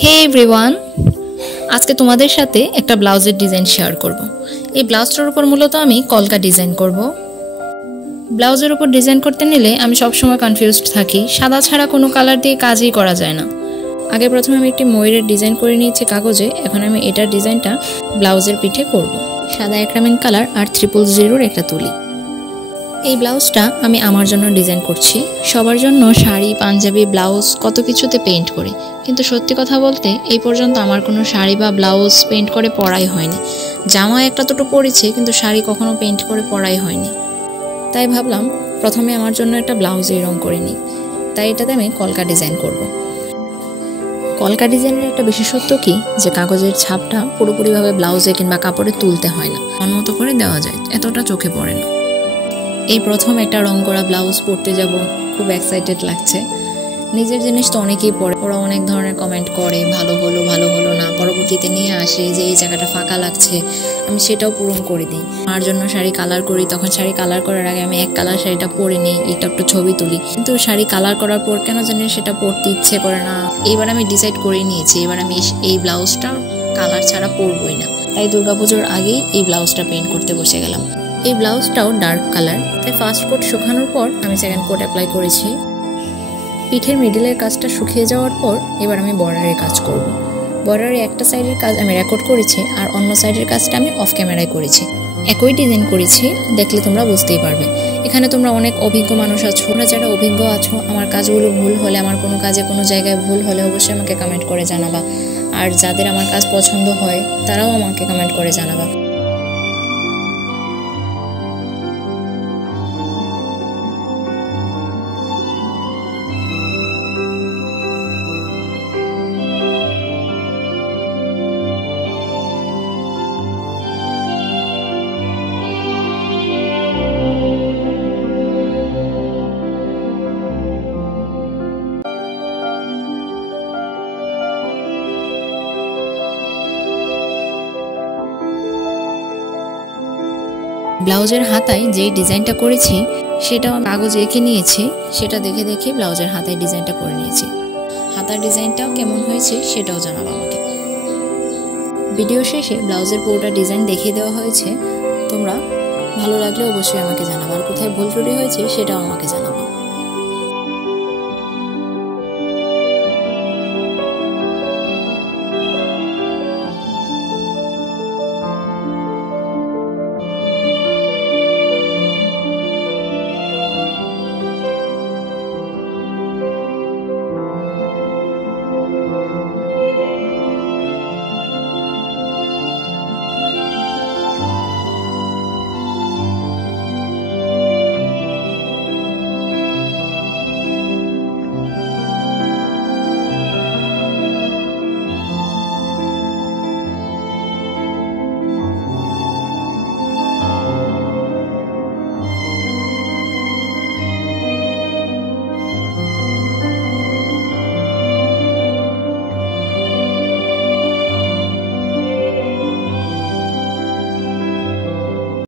হে everyone, আজকে তোমাদের সাথে একটা ব্লাউজের ডিজাইন শেয়ার করব। এই ব্লাউজটার উপর মূলত আমি কলকা ডিজাইন করব। ব্লাউজের উপর ডিজাইন করতে নিলে আমি সবসময় কনফিউজড থাকি, সাদা ছাড়া কোনো কালার দিয়ে কাজই করা যায় না। আগে প্রথমে আমি একটি ময়ূরের ডিজাইন করে নিয়েছি কাগজে, এখন আমি এটার ডিজাইনটা ব্লাউজের পিঠে করব। সাদা অ্যাক্রামিন কালার আর 000 একটা তুলি। এই ব্লাউজটা আমি আমার জন্য ডিজাইন করছি। সবার জন্য শাড়ি, পাঞ্জাবি, ব্লাউজ কত কিছুতে পেইন্ট করি, কিন্তু সত্যি কথা বলতে এই পর্যন্ত আমার কোনো শাড়ি বা ব্লাউজ পেইন্ট করে পরাই হয়নি। জামা একটা দুটো পরেছে, কিন্তু শাড়ি কখনো পেইন্ট করে পরাই হয়নি। তাই ভাবলাম প্রথমে আমার জন্য একটা ব্লাউজেই রং করে নিই। তাই এটাতে আমি কলকা ডিজাইন করব। কলকা ডিজাইনের একটা বিশেষত্ব কি, যে কাগজের ছাপটা পুরোপুরিভাবে ব্লাউজে কিংবা কাপড়ে তুলতে হয় না, মনমতো করে দেওয়া যায়, এতটা চোখে পড়ে না। এই প্রথম একটা রং করা ব্লাউজ পরতে যাব, খুব এক্সাইটেড লাগছে। নিজের জিনিস তো অনেকেই পরে, ওরা অনেক ধরনের কমেন্ট করে, ভালো হলো না, পরবর্তীতে নিয়ে আসে যে এই জায়গাটা ফাঁকা লাগছে, আমি সেটাও পূরণ করে দিই। আমার জন্য শাড়ি কালার করি, তখন শাড়ি কালার করার আগে আমি এক কালার শাড়িটা পরে নিই, এটা একটু ছবি তুলি, কিন্তু শাড়ি কালার করার পর কেন জানি সেটা পরতে ইচ্ছে করে না। এইবার আমি ডিসাইড করে নিয়েছি, এবার আমি এই ব্লাউজটা কালার ছাড়া পরবই না। তাই দুর্গাপুজোর আগেই এই ব্লাউজটা পেইন্ট করতে বসে গেলাম। এই ব্লাউজটাও ডার্ক কালার, তাই ফার্স্ট কোট শুকানোর পর আমি সেকেন্ড কোট অ্যাপ্লাই করেছি। পিঠের মিডিলের কাজটা শুকিয়ে যাওয়ার পর এবার আমি বর্ডারের কাজ করব। বর্ডারের একটা সাইডের কাজ আমি রেকর্ড করেছি, আর অন্য সাইডের কাজটা আমি অফ ক্যামেরায় করেছি। একই ডিজাইন করেছি, দেখলে তোমরা বুঝতেই পারবে। এখানে তোমরা অনেক অভিজ্ঞ মানুষ আছো, তোমরা যারা অভিজ্ঞ আছো, আমার কাজগুলো ভুল হলে, আমার কোনো কাজে কোনো জায়গায় ভুল হলে অবশ্যই আমাকে কমেন্ট করে জানাবা। আর যাদের আমার কাজ পছন্দ হয় তারাও আমাকে কমেন্ট করে জানাবা। ব্লাউজের হাতায় যেই ডিজাইনটা করেছি সেটাও কাগজে এঁকে নিয়েছি, সেটা দেখে দেখে ব্লাউজের হাতায় ডিজাইনটা করে নিয়েছি। হাতার ডিজাইনটাও কেমন হয়েছে সেটাও জানাবো আমাকে। ভিডিও শেষে ব্লাউজের পুরোটা ডিজাইন দেখিয়ে দেওয়া হয়েছে, তোমরা ভালো লাগলে অবশ্যই আমাকে জানাবো, আর কোথায় ভুল ত্রুটি হয়েছে সেটাও আমাকে জানাবো।